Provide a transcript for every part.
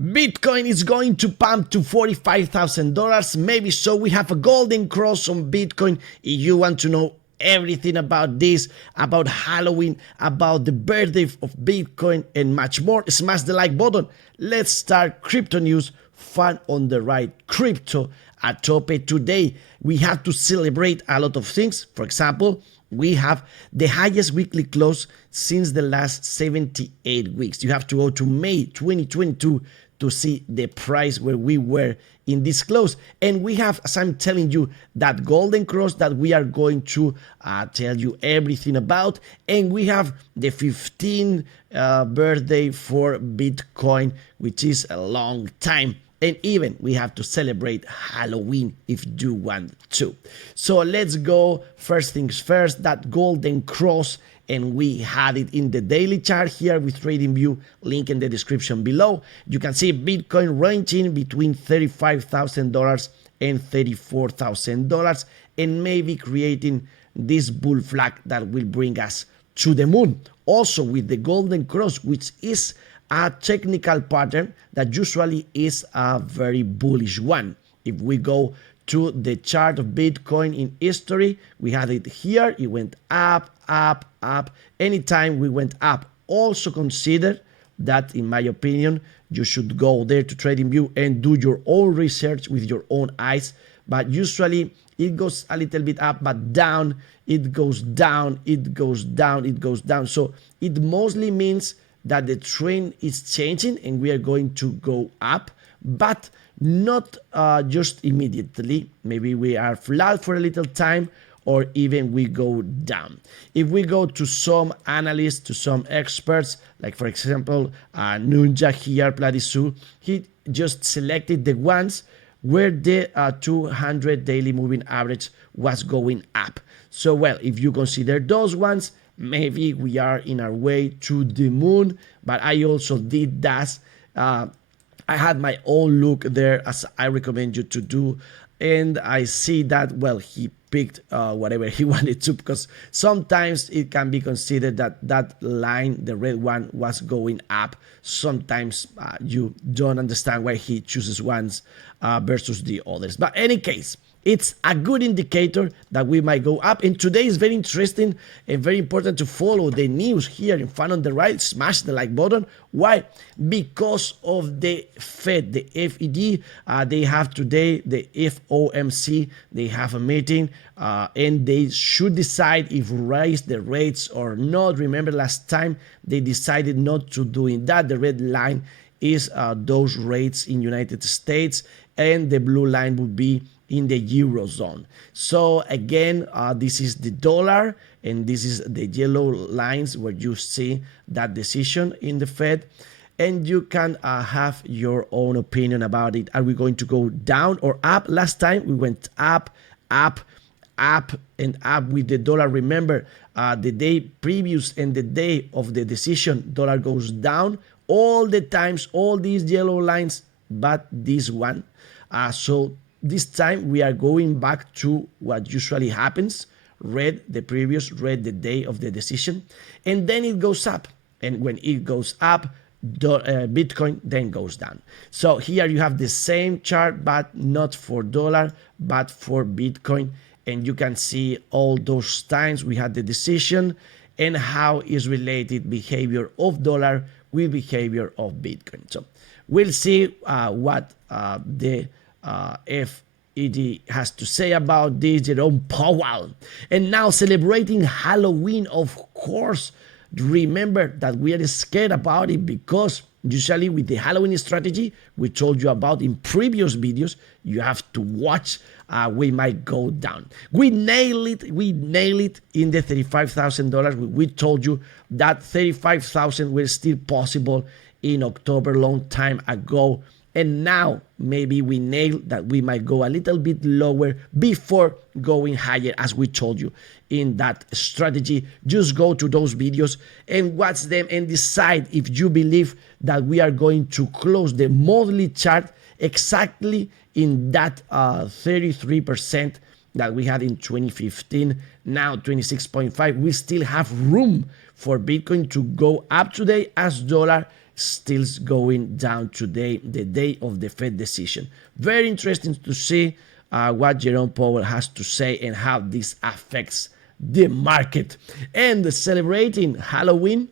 Bitcoin is going to pump to $45,000. Maybe so. We have a golden cross on Bitcoin. If you want to know everything about this, about Halloween, about the birthday of Bitcoin, and much more, smash the like button. Let's start Crypto News, fun on the right crypto at tope. Today, we have to celebrate a lot of things. For example, we have the highest weekly close since the last 78 weeks. You have to go to May 2022 to see the price where we were in this close. And we have, as I'm telling you, that golden cross that we are going to tell you everything about. And we have the 15th birthday for Bitcoin, which is a long time. And even we have to celebrate Halloween if you want to. So let's go. First things first, that golden cross. And we had it in the daily chart here with TradingView, link in the description below. You can see Bitcoin ranging between $35,000 and $34,000 and maybe creating this bull flag that will bring us to the moon. Also with the golden cross, which is a technical pattern that usually is a very bullish one. If we go to the chart of Bitcoin in history, we had it here. It went up, up, up. Anytime we went up, also consider that, in my opinion, you should go there to TradingView and do your own research with your own eyes. But usually it goes a little bit up, but down, it goes down, it goes down, it goes down. So it mostly means that the trend is changing and we are going to go up, but not just immediately. Maybe we are flat for a little time, or even we go down. If we go to some analysts, to some experts, like for example, Nunja here, Pladisu, he just selected the ones where the 200 daily moving average was going up. So, well, if you consider those ones, maybe we are in our way to the moon, but I also did that. I had my own look there, as I recommend you to do, and I see that, well, he picked whatever he wanted to, because sometimes it can be considered that that line, the red one, was going up. Sometimes you don't understand why he chooses ones versus the others. But in any case, it's a good indicator that we might go up. And today is very interesting and very important to follow the news here in FunOntheRide. Smash the like button. Why? Because of the Fed, the FED. They have today the FOMC. They have a meeting and they should decide if raise the rates or not. Remember last time they decided not to do that. The red line is those rates in United States, and the blue line would be in the Eurozone. So again, this is the dollar, and this is the yellow lines where you see that decision in the Fed, and you can have your own opinion about it. Are we going to go down or up? Last time we went up, up, up, and up with the dollar. Remember, the day previous and the day of the decision, dollar goes down all the times, all these yellow lines, but this one. So this time we are going back to what usually happens. Red the previous, red the day of the decision, and then it goes up. And when it goes up, Bitcoin then goes down. So here you have the same chart, but not for dollar, but for Bitcoin. And you can see all those times we had the decision and how is related behavior of dollar with behavior of Bitcoin. So we'll see what the FED has to say about this, Jerome Powell. And now celebrating Halloween, of course. Remember that we are scared about it because usually with the Halloween strategy we told you about in previous videos, you have to watch, we might go down. We nailed it in the $35,000. We told you that 35,000 was still possible in October, long time ago. And now maybe we nailed that we might go a little bit lower before going higher, as we told you in that strategy. Just go to those videos and watch them and decide if you believe that we are going to close the monthly chart exactly in that 33% that we had in 2015, now 26.5. We still have room for Bitcoin to go up today as dollar still going down today, the day of the Fed decision. Very interesting to see what Jerome Powell has to say and how this affects the market. And celebrating Halloween,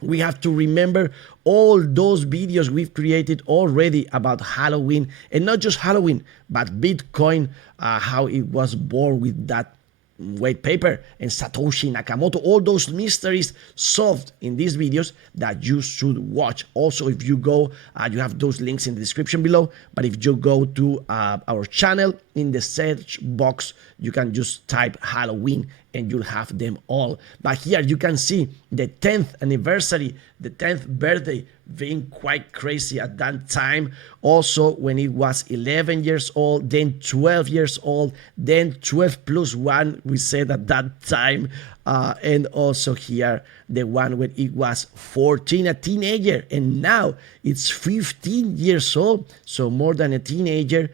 we have to remember all those videos we've created already about Halloween, and not just Halloween, but Bitcoin, how it was born with that white paper, and Satoshi Nakamoto, all those mysteries solved in these videos that you should watch. Also, if you go, you have those links in the description below, but if you go to our channel, in the search box, you can just type Halloween and you'll have them all. But here you can see the 10th anniversary, the 10th birthday, being quite crazy at that time. Also, when it was 11 years old, then 12 years old, then 12 plus 1, we said at that time. And also here, the one when it was 14, a teenager, and now it's 15 years old, so more than a teenager.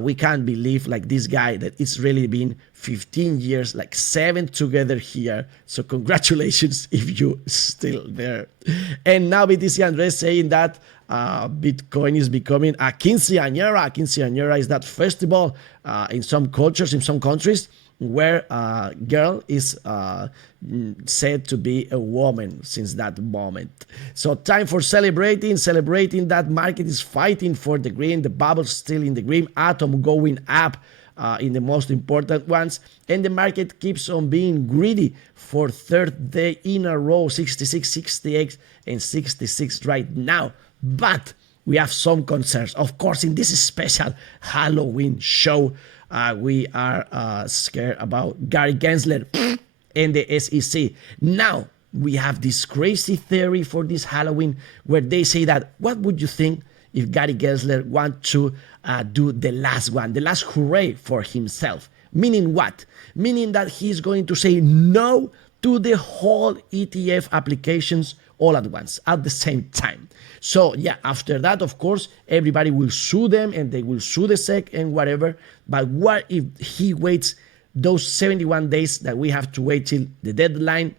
We can't believe, like, this guy, that it's really been 15 years, like 7 together here. So congratulations if you still there. And now BTC Andres saying that Bitcoin is becoming a quinceañera. Quinceañera is that festival in some cultures, in some countries, where a girl is said to be a woman since that moment. So time for celebrating that market is fighting for the green, the bubble's still in the green, atom going up in the most important ones, and the market keeps on being greedy for third day in a row, 66, 68, and 66 right now. But we have some concerns. Of course, in this special Halloween show, we are scared about Gary Gensler and the SEC. Now, we have this crazy theory for this Halloween where they say that, what would you think if Gary Gensler want to do the last one, the last hooray for himself? Meaning what? Meaning that he's going to say no to the whole ETF applications all at once, at the same time. So yeah, after that, of course, everybody will sue them and they will sue the SEC and whatever. But what if he waits those 71 days that we have to wait till the deadline,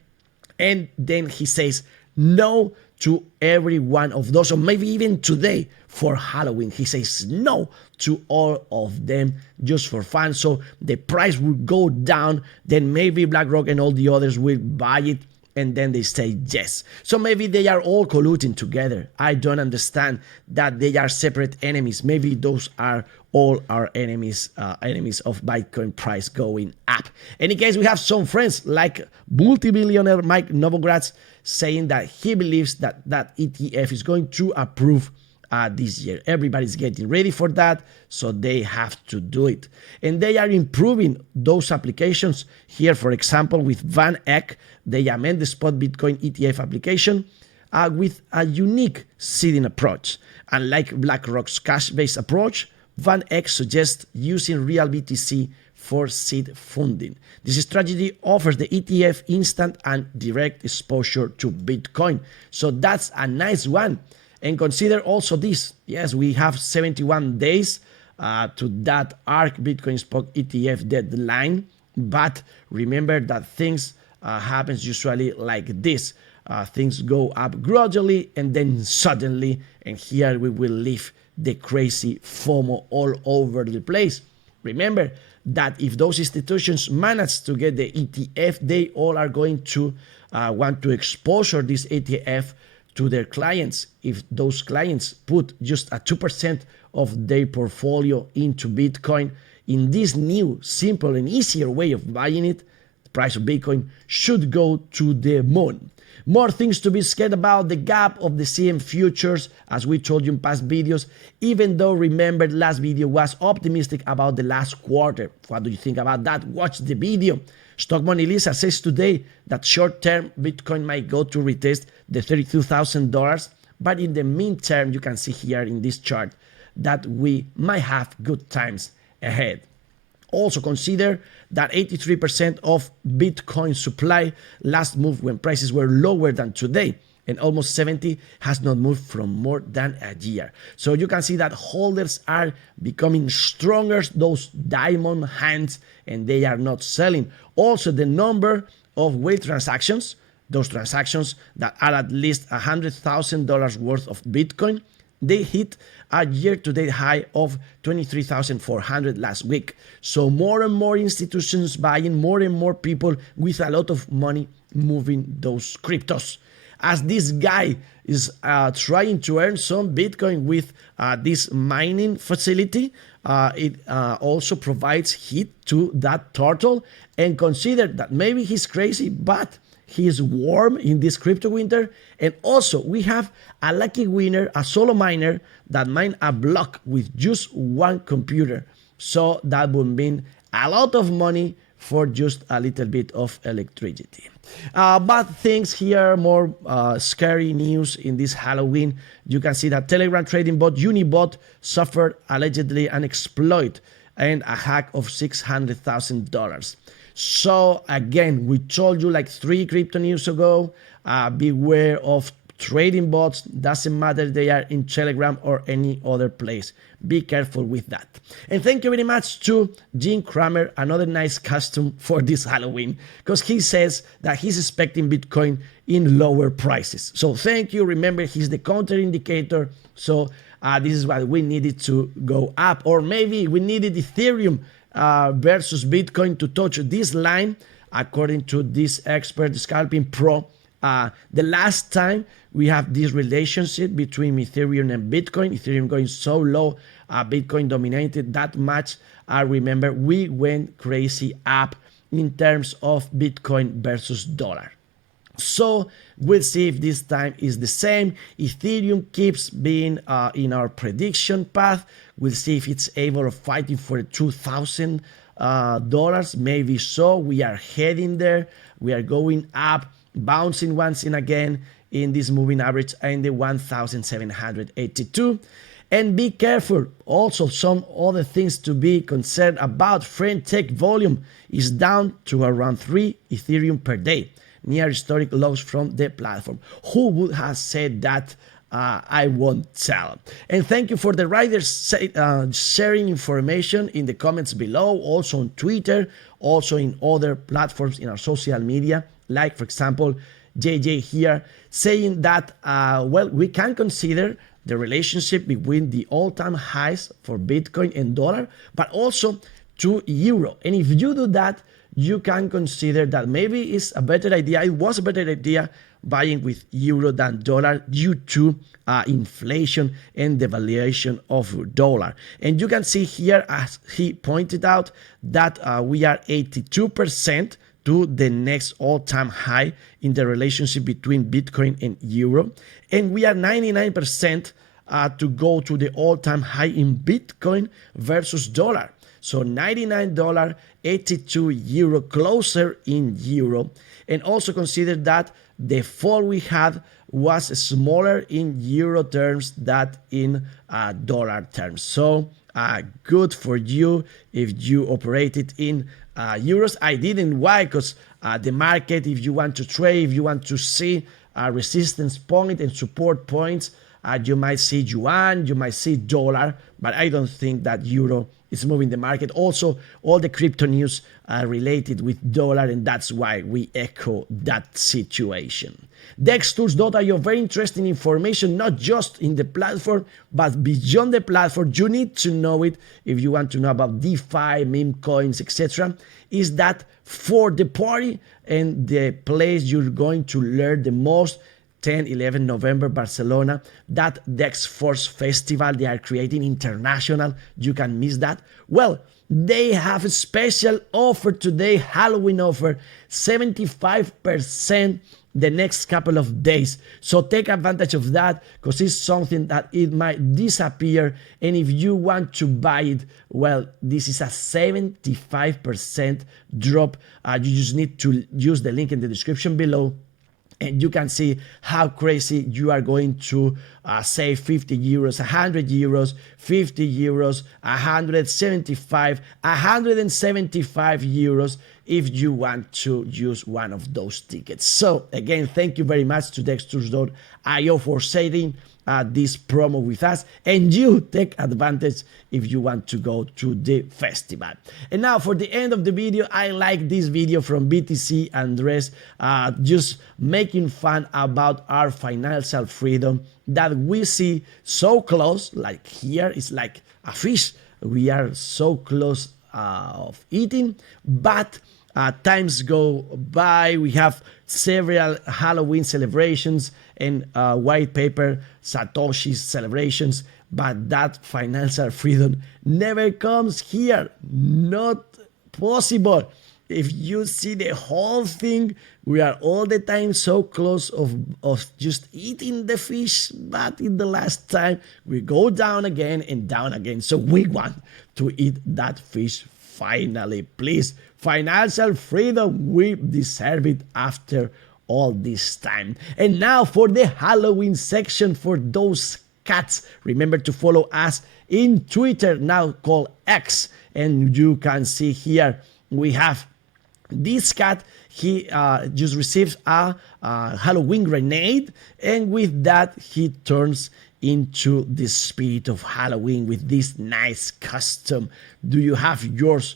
and then he says no to every one of those, or maybe even today for Halloween, he says no to all of them just for fun. So the price will go down, then maybe BlackRock and all the others will buy it, and then they say yes. So maybe they are all colluding together. I don't understand that they are separate enemies. Maybe those are all our enemies, enemies of Bitcoin price going up. In any case, we have some friends like multi-billionaire Mike Novogratz saying that he believes that that ETF is going to approve this year. Everybody's getting ready for that, so they have to do it. And they are improving those applications. Here, for example, with Van Eck, they amend the spot Bitcoin ETF application with a unique seeding approach. Unlike BlackRock's cash-based approach, Van Eck suggests using real BTC for seed funding. This strategy offers the ETF instant and direct exposure to Bitcoin. So that's a nice one. And consider also this. Yes, we have 71 days to that ARK Bitcoin Spot ETF deadline. But remember that things happens usually like this. Things go up gradually and then suddenly. And here we will leave the crazy FOMO all over the place. Remember that if those institutions manage to get the ETF, they all are going to want to exposure this ETF to their clients. If those clients put just a 2% of their portfolio into Bitcoin, in this new, simple and easier way of buying it, the price of Bitcoin should go to the moon. More things to be scared about: the gap of the CM futures, as we told you in past videos, even though, remember, last video was optimistic about the last quarter. What do you think about that? Watch the video. Stock Money Lisa says today that short-term Bitcoin might go to retest the $32,000, but in the meantime, you can see here in this chart that we might have good times ahead. Also consider that 83% of Bitcoin supply last moved when prices were lower than today, and almost 70 has not moved from more than a year. So you can see that holders are becoming stronger, those diamond hands, and they are not selling. Also, the number of whale transactions, those transactions that are at least $100,000 worth of Bitcoin, they hit a year-to-date high of 23,400 last week. So more and more institutions buying, more and more people with a lot of money moving those cryptos. As this guy is trying to earn some Bitcoin with this mining facility, it also provides heat to that turtle. And consider that maybe he's crazy, but he is warm in this crypto winter. And also we have a lucky winner, a solo miner that mined a block with just one computer. So that would mean a lot of money for just a little bit of electricity. But things here, more scary news in this Halloween. You can see that Telegram trading bot Unibot suffered allegedly an exploit and a hack of $600,000. So again, we told you like 3 crypto news ago, beware of trading bots. Doesn't matter they are in Telegram or any other place. Be careful with that. And thank you very much to Jim Cramer, another nice custom for this Halloween, because he says that he's expecting Bitcoin in lower prices. So thank you. Remember, he's the counter indicator. So this is what we needed to go up, or maybe we needed Ethereum versus Bitcoin to touch this line, according to this expert, Scalping Pro. The last time we have this relationship between Ethereum and Bitcoin, Ethereum going so low, Bitcoin dominated that much. I remember we went crazy up in terms of Bitcoin versus dollar. So we'll see if this time is the same. Ethereum keeps being in our prediction path. We'll see if it's able to fighting for $2,000. Maybe so. We are heading there. We are going up, bouncing once and again in this moving average in the 1,782. And be careful. Also, some other things to be concerned about. Friend Tech volume is down to around 3 Ethereum per day, near historic lows from the platform. Who would have said that? I won't tell. And thank you for the riders sharing information in the comments below, also on Twitter, also in other platforms in our social media, like, for example, JJ here saying that, well, we can consider the relationship between the all-time highs for Bitcoin and dollar, but also to euro. And if you do that, you can consider that maybe it's a better idea. It was a better idea buying with euro than dollar due to inflation and devaluation of dollar. And you can see here, as he pointed out, that we are 82% to the next all-time high in the relationship between Bitcoin and euro. And we are 99% to go to the all-time high in Bitcoin versus dollar. So $99, 82 euro, closer in euro. And also consider that the fall we had was smaller in euro terms than in dollar terms. So good for you if you operated in euros. I didn't. Why? Because the market, if you want to trade, if you want to see resistance point and support points, you might see yuan, you might see dollar, but I don't think that euro is moving the market. Also, all the crypto news related with dollar, and that's why we echo that situation. DexTools.io, very interesting information, not just in the platform, but beyond the platform. You need to know it if you want to know about DeFi, meme coins, etc. Is that for the party and the place you're going to learn the most, 10, 11 November, Barcelona, that Dex Force Festival they are creating international. You can miss that. Well, they have a special offer today, Halloween offer, 75% the next couple of days. So take advantage of that, because it's something that it might disappear. And if you want to buy it, well, this is a 75% drop. You just need to use the link in the description below, and you can see how crazy you are going to save 50 euros, 100 euros, 50 euros, 175, 175 euros if you want to use one of those tickets. So again, thank you very much to DexTools.io for sharing this promo with us, and you take advantage if you want to go to the festival. And now for the end of the video, I like this video from BTC Andres, just making fun about our financial freedom that we see so close. Like here, it's like a fish. We are so close of eating, but times go by. We have several Halloween celebrations and white paper Satoshi celebrations, but that financial freedom never comes here. Not possible. If you see the whole thing, we are all the time so close of just eating the fish, but in the last time we go down again and down again. So we want to eat that fish finally. Please, financial freedom, we deserve it after all this time. And now for the Halloween section for those cats, remember to follow us in Twitter, now called X, and you can see here we have this cat. He just received a Halloween grenade, and with that he turns into the spirit of Halloween with this nice custom. Do you have yours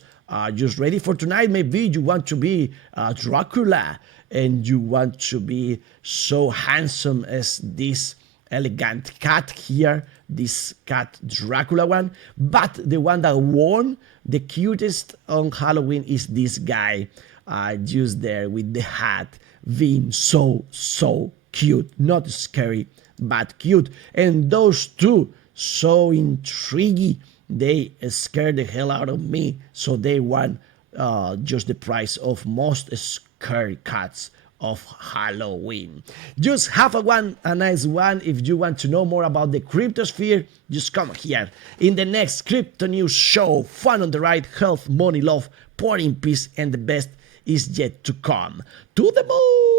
just ready for tonight? Maybe you want to be Dracula and you want to be so handsome as this elegant cat here, this cat Dracula one, but the one that won the cutest on Halloween is this guy just there with the hat, being so cute, not scary but cute. And those two, so intriguing, they scared the hell out of me, so they won just the prize of most scary cats of Halloween. Just have a nice one. If you want to know more about the cryptosphere, just come here. In the next Crypto News show, fun on the ride, health, money, love, power in peace, and the best is yet to come. To the moon!